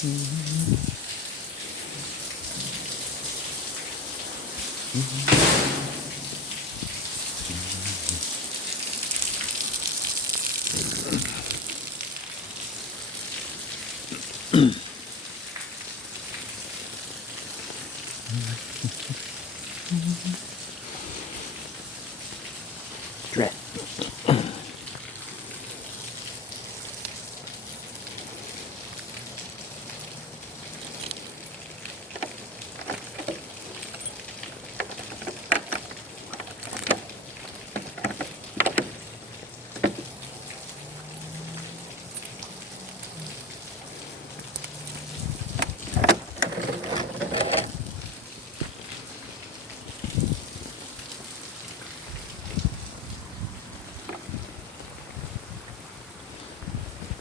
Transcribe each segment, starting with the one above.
Dread.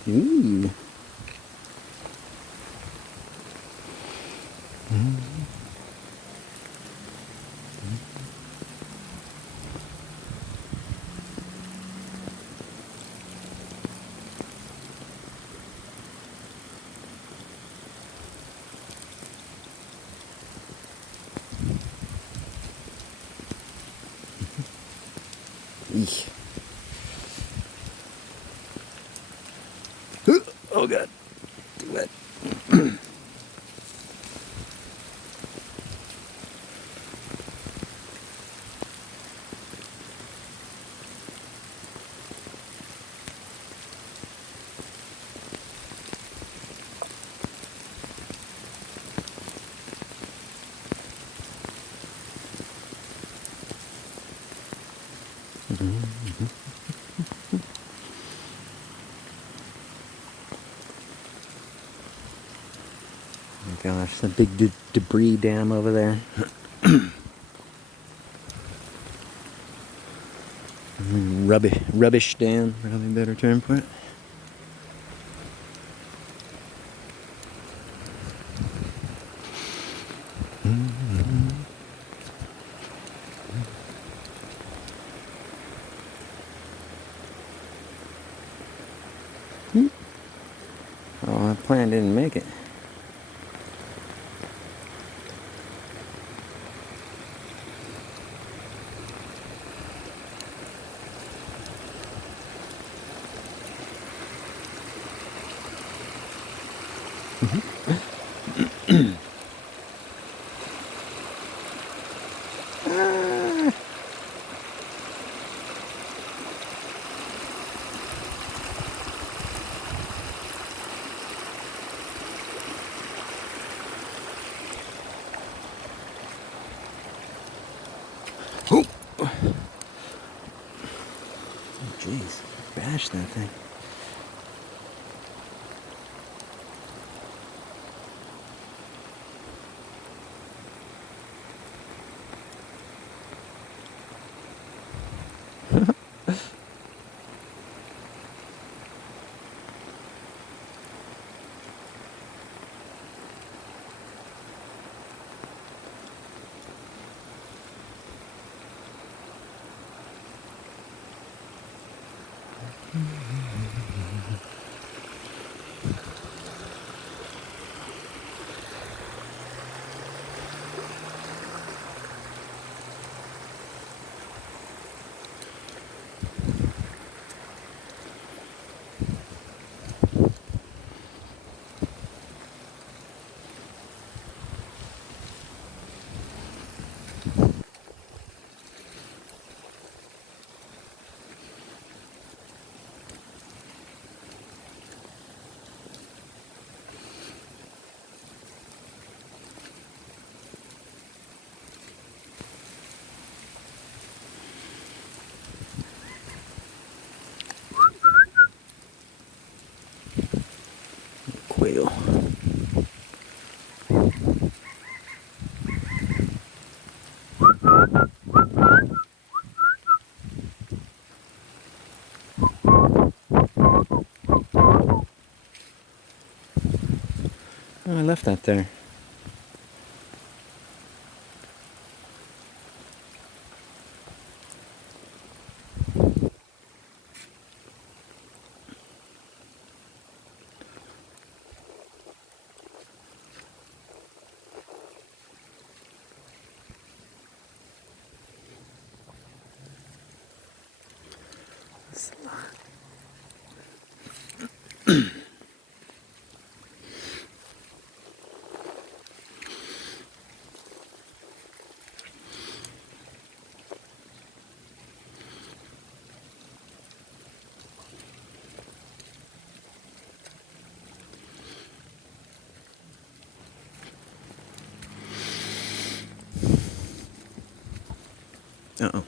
Ooh. Eesh. Oh god. Too wet. Oh gosh, the big debris dam over there. Rubbish dam, probably a better term for it. Oh, that plant didn't make it. Oh, jeez, bash that thing. Quail. Oh, I left that there. That's a lot. Uh-oh.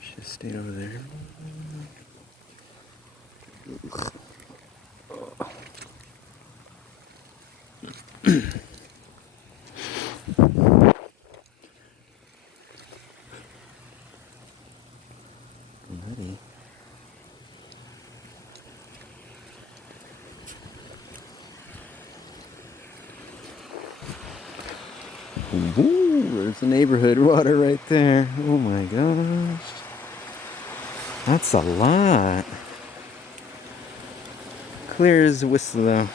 Should have stayed over there. Buddy. Ooh, there's the neighborhood water right there. Oh my gosh. That's a lot. Clear as a whistle though.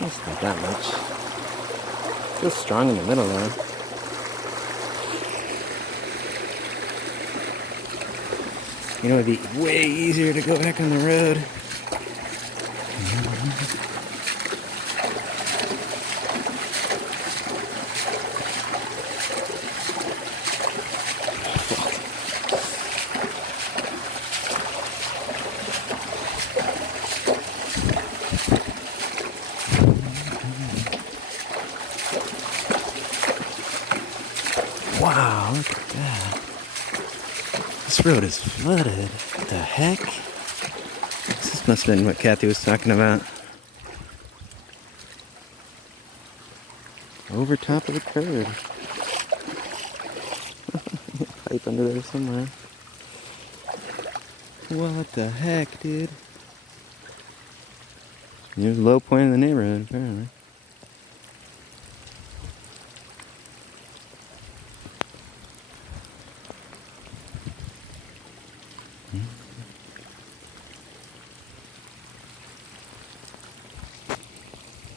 That's not that much. Feels strong in the middle though. You know, it'd be way easier to go back on the road. Wow, look at that. This road is flooded. What the heck? This must have been what Kathy was talking about. Over top of the curb. Pipe under there somewhere. What the heck, dude? Here's a low point in the neighborhood, apparently.